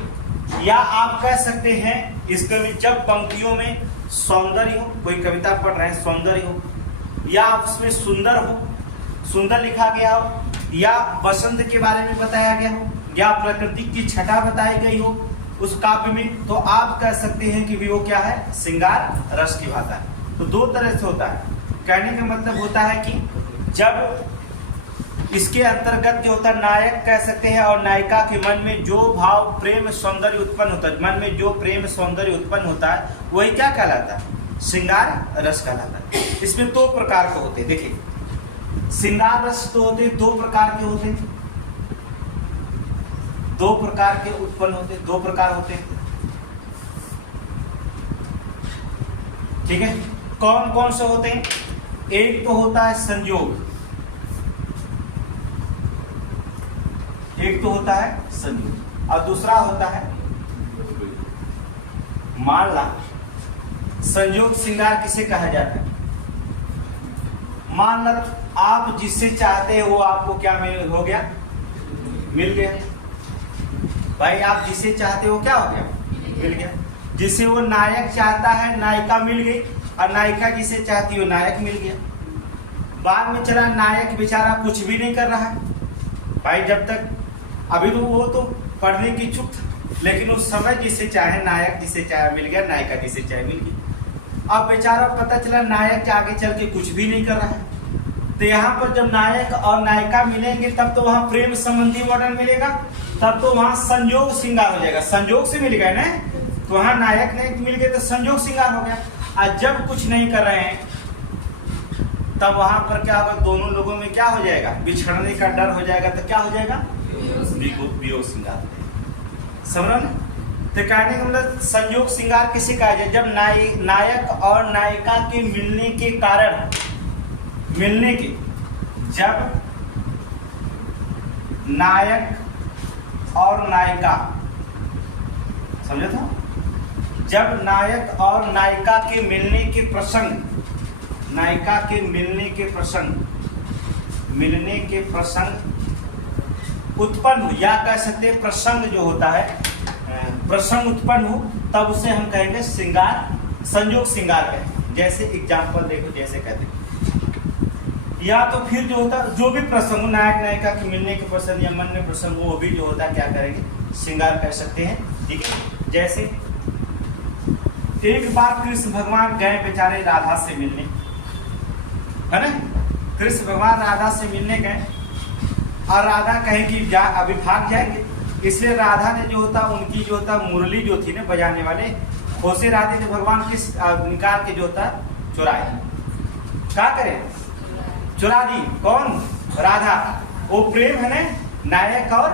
या आप कह सकते हैं इसके में जब पंक्तियों में सौंदर्य हो, कोई कविता पढ़ रहे हैं सौंदर्य हो, या उसमें सुंदर हो, सुंदर लिखा गया हो, या वसंत के बारे में बताया गया हो, या प्रकृति की छटा बताई गई हो उस काव्य में, तो आप कह सकते हैं कि भी वो क्या है, श्रृंगार रस की भाषा है। तो 2 तरह से होता है, कहने का मतलब होता है कि जब इसके अंतर्गत जो होता है नायक कह सकते हैं और नायिका के मन में जो भाव प्रेम सौंदर्य उत्पन्न होता है, मन में जो प्रेम सौंदर्य उत्पन्न होता है वही क्या कहलाता है, श्रृंगार रस कहलाता है। इसमें 2 प्रकार के होते हैं, देखिए श्रृंगार रस तो होते 2 प्रकार के होते हैं, 2 प्रकार के उत्पन्न होते, 2 प्रकार होते हैं, ठीक है। कौन कौन से होते हैं, एक तो होता है संयोग, एक तो होता है संयोग और दूसरा होता है माला। संयोग श्रृंगार किसे कहा जाता है, मान लो आप जिससे चाहते हैं वो आपको क्या हो गया, मिल गया भाई, आप जिसे चाहते हो क्या हो गया, मिल गया। जिसे वो नायक चाहता है नायिका मिल गई, और नायिका जिसे चाहती हो नायक मिल गया। बाद में चला नायक बेचारा कुछ भी नहीं कर रहा है भाई, जब तक अभी तो वो तो पढ़ने की इच्छुक था, लेकिन उस समय जिसे चाहे नायक जिसे चाहे मिल गया, नायिका जिसे चाहे मिल गई। अब बेचारा पता चला नायक के आगे चल के कुछ भी नहीं कर रहा है। तो यहाँ पर जब नायक और नायिका मिलेंगे तब तो वहां प्रेम संबंधी वर्णन मिलेगा, तब तो वहां संयोग श्रृंगार हो जाएगा। संयोग से मिल गए ना, तो वहां नायक नायक मिल गए तो संयोग श्रृंगार हो गया। और जब कुछ नहीं कर रहे हैं तब वहां पर क्या होगा, दोनों लोगों में क्या हो जाएगा, बिछड़ने का डर हो जाएगा। तो क्या हो जाएगा, वियोग श्रृंगार। समझ रहे ना? तो कहने का मतलब संयोग श्रृंगार किसे कहा जाए, जब नायक और नायिका के मिलने के कारण, जब नायक और नायिका, समझे था, जब नायक और नायिका के मिलने के प्रसंग, नायिका के मिलने के प्रसंग उत्पन्न हो, या कह सकते हैं प्रसंग जो होता है, प्रसंग उत्पन्न हो, तब उसे हम कहेंगे श्रृंगार, संयोग श्रृंगार है। जैसे एग्जाम्पल देखो, जैसे कहते हैं, या तो फिर जो होता जो भी प्रसंग, नायक नायिका के मिलने के प्रसंग या मन में प्रसंग, वो भी जो होता है क्या करेंगे, श्रृंगार कह सकते हैं। ठीक है, जैसे एक बार कृष्ण भगवान गए बेचारे राधा से मिलने, है ना, कृष्ण भगवान राधा से मिलने गए और राधा कहे कि जा अभी भाग जाएंगे, इसलिए राधा ने जो होता उनकी जो होता मुरली जो थी ना बजाने वाले, खोसे राधे ने भगवान किस निकाल के जो होता चुराए, क्या करे, चुरा दी। कौन, राधा। वो प्रेम है ना, नायक और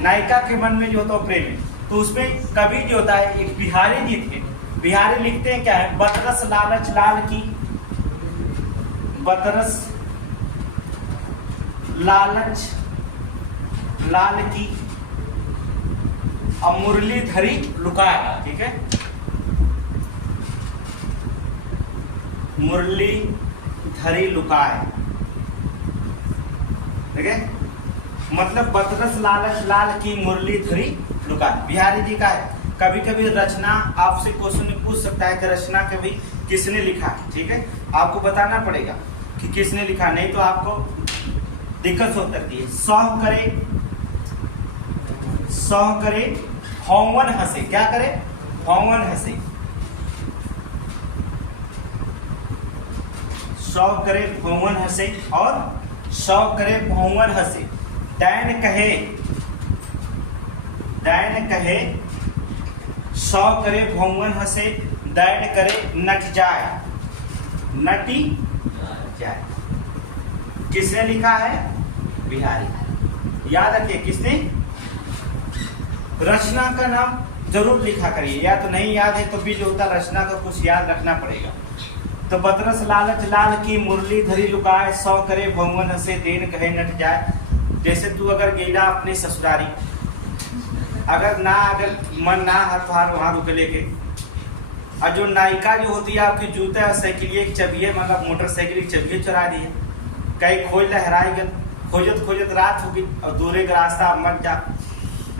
नायिका के मन में जो होता है प्रेम है। तो उसमें कवि जो होता है एक बिहारी जी थे, बिहारी लिखते हैं क्या है, बतरस लालच लाल की, बतरस लालच लाल की और मुरली धरी लुकाए। ठीक है, मुरली धरी लुकाए। ठीक है, मतलब बतरस लालच लाल की मुरली धरी लुकाए, बिहारी जी का है। कभी कभी रचना आपसे क्वेश्चन पूछ सकता है कि रचना कभी किसने लिखा। ठीक है, आपको बताना पड़ेगा कि किसने लिखा, नहीं तो आपको दिक्कत हो सकती है। सौ करे भौवन हंसे, क्या करे, भौवन हंसे, सौ करे भौवन हंसे और सौ करे भौवन हंसे। दैन कहे सौ करे भौवन हंसे, दैन करे नट जाए, नटी जाए। किसने लिखा है, बिहारी। याद रखिए किसने, रचना का नाम जरूर लिखा करिए, या तो नहीं याद है तो भी जो होता रचना का कुछ याद रखना पड़ेगा। तो बतरस लालच लाल की मुरली धरी लुकाए, सौ करे भौवन हंसे, देन कहे नट जाए। जैसे तू अगर गेला अपने ससुरारी, अगर मन ना हर तुहार वहां रुके लेके, और जो नायिका जो होती है आपकी जूता और साइकिलिए की चबिए, मतलब मोटरसाइकिल की चबिए चुरा दी है, कहीं खोज लहराई गल, खोजत रात होगी और दूरे का रास्ता मत जा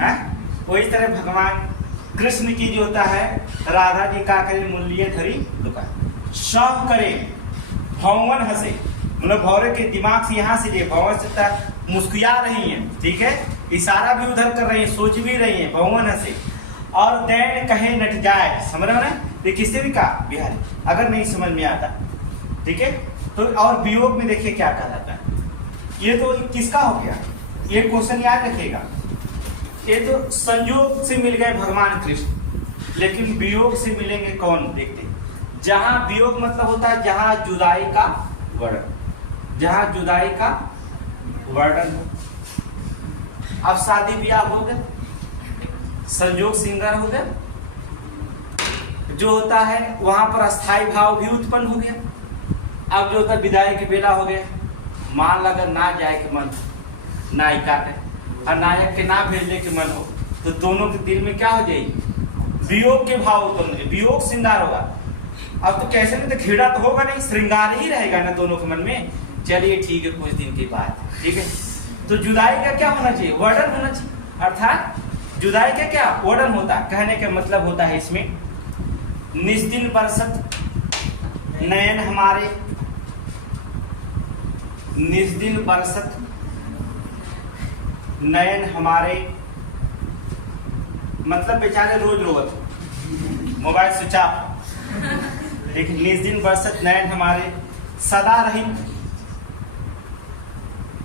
है। वही तरह भगवान कृष्ण की जो होता है, राधा जी का करे मुरली धरी लुकाए, शव करे भौवन हंसे, मतलब भौरे के दिमाग से यहाँ से ये भौवन से मुस्कुरा रही है। ठीक है, इशारा भी उधर कर रही है, सोच भी रही है, भौवन हंसे। और दैन कहे नट जाए, समझ रहे हो ना, ये किससे भी कहा, बिहारी। अगर नहीं समझ में आता, ठीक है, तो और वियोग में देखिए क्या कहा जाता है। ये तो किसका हो गया, ये क्वेश्चन याद रखिएगा। ये तो संयोग से मिल गए भगवान कृष्ण, लेकिन वियोग से मिलेंगे कौन, देखते हैं। जहां वियोग मतलब होता है जहां जुदाई का वर्णन, जहां जुदाई का वर्णन हो। अब शादी ब्याह हो गए, संयोग श्रृंगार हो गया, जो होता है वहां पर अस्थाई भाव भी उत्पन्न हो गया। अब जो होता है विदाई के बेला हो गया, मान लगा ना जाए के मन नायिका के और नायक के ना भेजने के मन हो, तो दोनों के दिल में क्या हो जाएगी, वियोग के भाव उत्पन्न हो, वियोग श्रृंगार होगा। अब तो कैसे में तो खेड़ा तो होगा नहीं, श्रृंगार ही रहेगा ना दोनों के मन में। चलिए ठीक है, कुछ दिन की बात, ठीक है। तो जुदाई का क्या होना चाहिए, वर्णन होना चाहिए, अर्थात जुदाई का क्या वर्णन होता है। कहने का मतलब होता है इसमें, निस्दिन बरसत नयन हमारे, निस्दिन बरसत नयन हमारे, मतलब बेचारे रोज रोज मोबाइल स्विच ऑफ, एक निज दिन बरसत नयन हमारे सदा रहित।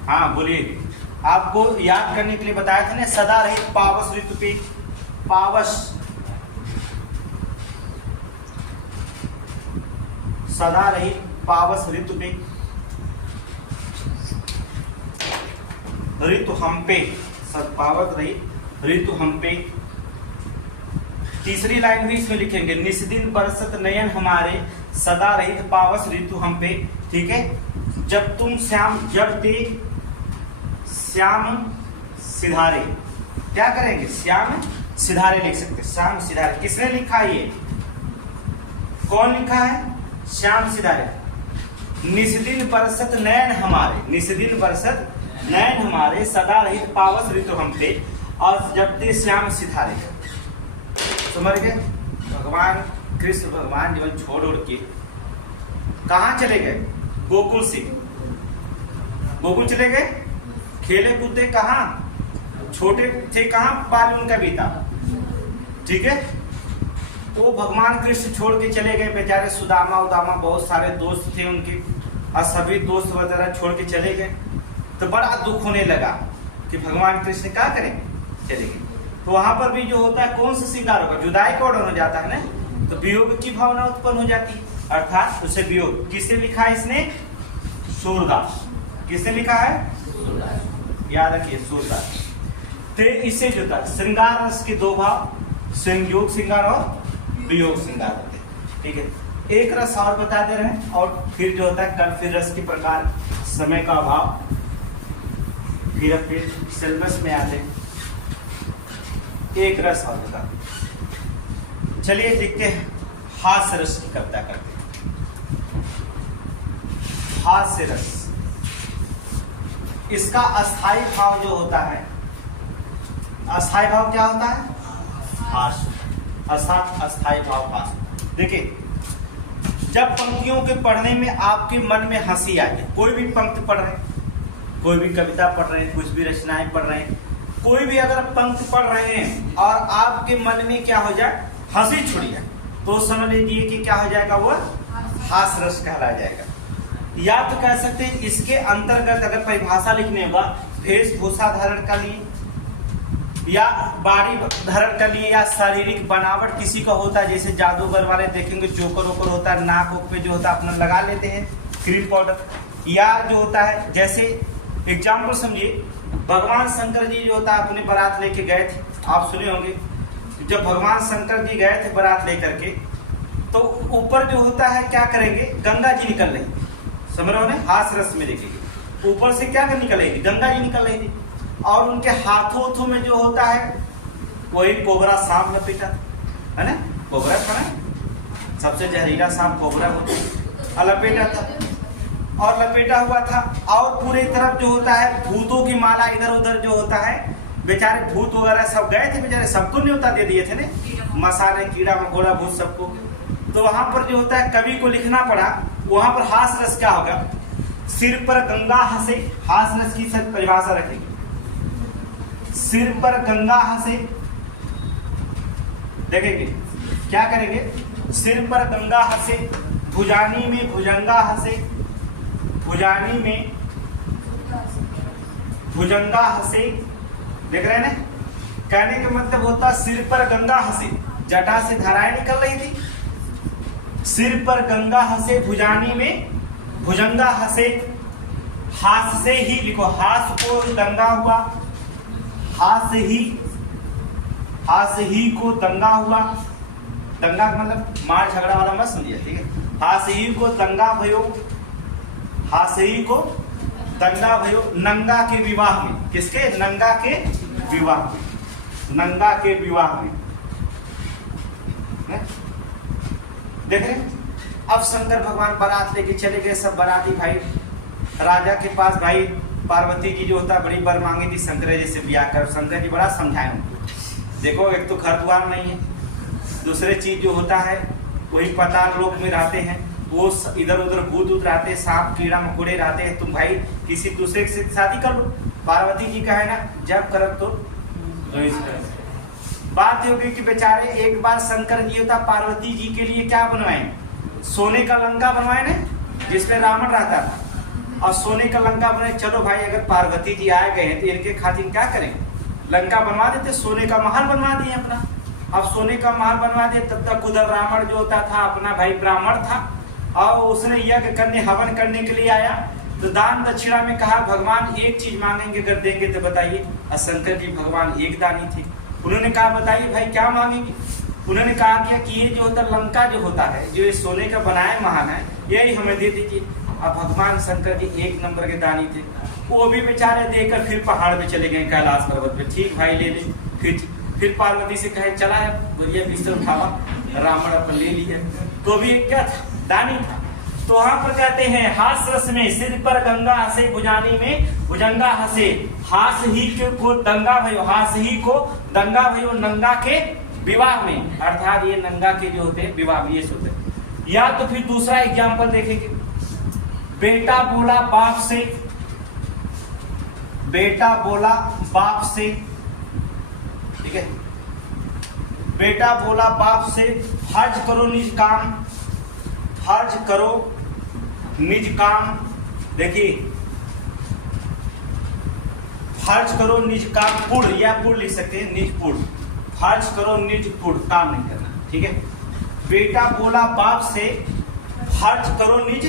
हाँ बोलिए, आपको याद करने के लिए बताया था ना, सदा रहित पावस ऋतु पे, पावस सदा रहित पावस ऋतु पे, ऋतु हम पे, पावस रहित ऋतु हम पे। तीसरी लाइन भी इसमें लिखेंगे, निस्दिन बरसत नयन हमारे सदा रहित पावस ऋतु हम पे। ठीक है, जब तुम श्याम, जब ते श्याम सिधारे, क्या करेंगे, श्याम सिधारे लिख सकते, श्याम सिधारे। किसने लिखा है ये, कौन लिखा है, श्याम सिधारे। निस्दिन बरसत नयन हमारे, निस्दिन बरसत नयन हमारे सदा रहित पावस ऋतु हम पे, और जब ते श्याम सिधारे। समझ गए, भगवान कृष्ण भगवान जीवन छोड़ उड़ के कहाँ चले गए, गोकुल से, गोकुल चले गए, खेले कूदे कहाँ, छोटे थे कहाँ, बाल उनका बीता। ठीक है, तो भगवान कृष्ण छोड़ के चले गए बेचारे, सुदामा उदामा बहुत सारे दोस्त थे उनके, और सभी दोस्त वगैरह छोड़ के चले गए। तो बड़ा दुख होने लगा कि भगवान कृष्ण क्या करें, चले गए। तो वहां पर भी जो होता है, कौन सा श्रृंगार होगा, जुदाई का ऑर्डर हो जाता है ना, तो वियोग की भावना उत्पन्न हो जाती, अर्थात उसे वियोग। किसने लिखा है इसने, सूरदास। किसने लिखा है, याद रखिए, सूरदास। तो इससे जो था श्रृंगार रस के दो भाव, संयोग श्रृंगार और वियोग श्रृंगार होते हैं। ठीक है, एक रस और बता दे रहे हैं, और फिर जो होता है कल फिर रस के प्रकार, समय का अभाव, फिर सिलेबस में आते हैं। एक रस और बता, चलिए देखते हैं हास्य रस की कविता करते हैं। हास्य रस, इसका अस्थाई भाव जो होता है, अस्थाई भाव क्या होता है, हास्य, अर्थात अस्थाई भाव हास्य। देखिए, जब पंक्तियों के पढ़ने में आपके मन में हंसी आए, कोई भी पंक्ति पढ़ रहे हैं, कोई भी कविता पढ़ रहे हैं, कुछ भी रचनाएं पढ़ रहे हैं, कोई भी अगर पंक्ति पढ़ रहे हैं और आपके मन में क्या हो जाए, हंसी छुड़ जाए, तो समझ लीजिए कि क्या हो जाएगा, वो हास्य रस कहला जाएगा। या तो कह सकते हैं इसके अंतर्गत अगर परिभाषा लिखने होगा, वेशभूषा धारण का लिए, या बाड़ी धारण कर लिए, या शारीरिक बनावट किसी का होता है, जैसे जादूगर वाले देखेंगे जोकर वोकर होता है, नाक उक पे जो होता है अपना लगा लेते हैं क्रीम पाउडर, या जो होता है, जैसे एग्जाम्पल समझिए, भगवान शंकर जी जो होता है अपने बारात लेके गए थे, आप सुने होंगे, जब भगवान शंकर जी गए थे बारात लेकर के, तो ऊपर जो होता है क्या करेंगे, गंगा जी निकल रही, समझ रहे हो ना, हास रस में देखेंगे, ऊपर से क्या निकल रही थी, गंगा जी निकल रही थी, और उनके हाथों में जो होता है वही कोबरा सांप लपेटा है ना, कोबरा था ना, सबसे जहरीला सांप कोबरा होता, लपेटा था, और लपेटा हुआ था, और पूरे तरफ जो होता है भूतों की माला, इधर उधर जो होता है, बेचारे भूत वगैरह सब गए थे, बेचारे सबको न्योता दे दिए थे ना, मसाले कीड़ा मकोड़ा भूत सबको। तो वहां पर जो होता है कवि को लिखना पड़ा, वहां पर हास रस क्या होगा, सिर पर गंगा हंसे, हास रस की परिभाषा रखेंगे, सिर पर गंगा हंसे, देखेंगे क्या करेंगे, सिर पर गंगा हंसे, भुजानी में भुजंगा हंसे, भुजानी में भुजंगा हंसे, देख रहे हैं ना, कहने का मतलब होता सिर पर गंगा हंसे, जटा से धाराएं निकल रही थी, सिर पर गंगा हंसे, भुजानी में भुजंगा हंसे, हाथ से ही लिखो, हाथ को दंगा हुआ, हाथ से ही को दंगा हुआ, दंगा मतलब मार झगड़ा वाला मत समझिए, ठीक है, हाथ से ही को दंगा भयो, हाथ से ही को दंगा भयो, नंगा के विवाह में, किसके, नंगा के विवाह में, नंगा के विवाह में, देख रहे। अब शंकर भगवान बारात लेके चले गए, सब बाराती भाई राजा के पास, भाई पार्वती जी जो होता बड़ी बर मांगी थी शंकर जी से ब्याह कर, शंकर जी बड़ा समझाए उनको, देखो एक तो घर द्वार नहीं है, दूसरे चीज जो होता है वही पाताल लोक में रहते हैं, वो इधर उधर भूत उत रहते हैं, सांप कीड़ा मकोड़े रहते हैं, तुम भाई किसी दूसरे से शादी कर लो। पार्वती जी का है ना, जब करब तो बात ये होगी कि बेचारे एक बार शंकर जी होता पार्वती जी के लिए क्या बनवाए, सोने का लंका बनवाए ने, जिसमें रावण रहता था, और सोने का लंका बनाए। चलो भाई, अगर पार्वती जी आ गए हैं तो इनके खातिर क्या करें, लंका बनवा देते, सोने का महल बनवा दिए अपना। अब सोने का महल बनवा दिए, तब तक उधर रावण जो होता था अपना भाई ब्राह्मण था, और उसने यज्ञ करने हवन करने के लिए आया। तो दान दक्षिणा में कहा भगवान एक चीज मांगेंगे, अगर देंगे तो बताइए। और शंकर जी भगवान एक दानी थे, उन्होंने कहा बताइए भाई क्या मांगेंगे। उन्होंने कहा क्या कि ये जो होता लंका जो होता है, जो ये सोने का बनाया महान है, यही हमें दे दीजिए। अब भगवान शंकर जी एक नंबर के दानी थे, वो भी बेचारे देकर फिर पहाड़ पे चले गए कैलाश पर्वत पे। ठीक भाई ले ले। फिर पार्वती से कहे चला है बोलिए बिस्तर उठावा, रावण अपन ले लिया। तो भी क्या था, दानी था। तो वहां पर कहते हैं हास रस में सिर पर गंगा हंसे, भुजानी में भुजंगा हंसे। हास ही को दंगा भयो, हास ही को दंगा भयो नंगा के विवाह में, अर्थात ये नंगा के जो होते हैं विवाह ये होते। या तो फिर दूसरा एग्जाम्पल देखेंगे, बेटा बोला बाप से, बेटा बोला बाप से, ठीक है, बेटा बोला बाप से हर्ज करो निज काम, हर्ज करो निज काम। देखिए हर्ज करो निज काम, पुड़ या पुड़ लिख सकते हैं, निज पुड़, हर्ज करो निज पुड़, काम नहीं करना, ठीक है। बेटा बोला बाप से हर्ज करो निज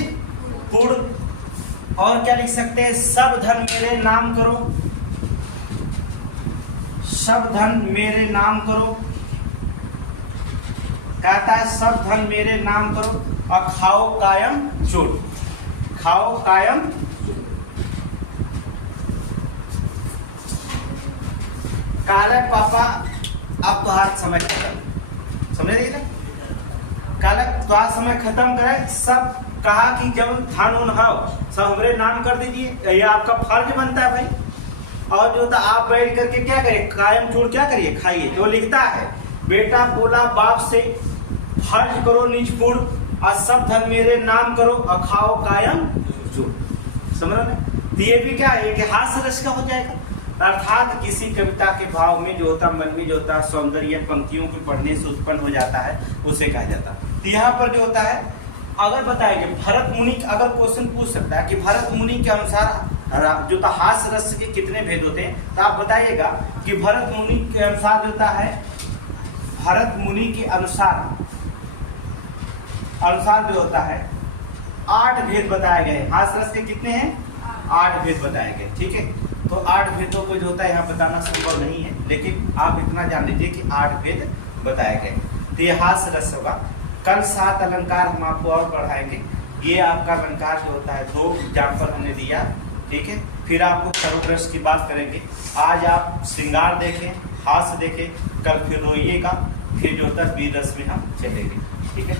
पुड़, और क्या लिख सकते हैं, सब धन मेरे नाम करो, सब धन मेरे नाम करो। कहता है सब धन मेरे नाम करो, और खाओ कायम चोट, खाओ कायम। काले पापा अब तो हाथ समय खत्म, समझ रही ना, काले तो आज समय खत्म करे। सब कहा कि जब धन उन हो सब हमरे नाम कर दीजिए, ये आपका फर्ज बनता है भाई। और जो था आप बैठ करके क्या करिए, कायम चूड़ क्या करिए, खाइए। जो लिखता है बेटा बोला बाप से हर्ज करो निज पुड़, और सब धन मेरे नाम करो, और खाओ कायम चूड़। समझ रहे हैं? तो ये भी क्या है, कि हास्य रस का हो जाएगा। अर्थात किसी कविता के भाव में जो होता, मन में जो होता सौंदर्य पंक्तियों के पढ़ने से उत्पन्न हो जाता है, उसे कहा जाता है। तो यहाँ पर जो होता है, अगर बताएंगे भरत मुनि, अगर क्वेश्चन पूछ सकता है कि भरत मुनि के अनुसार जो हास्य रस के कितने भेद होते हैं, तो आप बताइएगा कि भरत मुनि के अनुसार जो होता है, भरत मुनि के अनुसार जो होता है 8 भेद बताए गए। हास्य रस के कितने हैं, 8 भेद बताए गए, ठीक है। तो 8 भेदों को जो होता है यहाँ बताना संभव नहीं है, लेकिन आप इतना जान लीजिए कि 8 भेद बताए गए। तो ये हास्य रस होगा। कल 7 अलंकार हम आपको और पढ़ाएंगे। ये आपका अलंकार जो होता है 2 एग्जाम्पल हमने दिया, ठीक है। फिर आपको स्वरूप रस की बात करेंगे। आज आप श्रृंगार देखें, हास्य देखें, कल फिर रोइएगा, फिर जो होता है वीर रस में हम चलेंगे, ठीक है।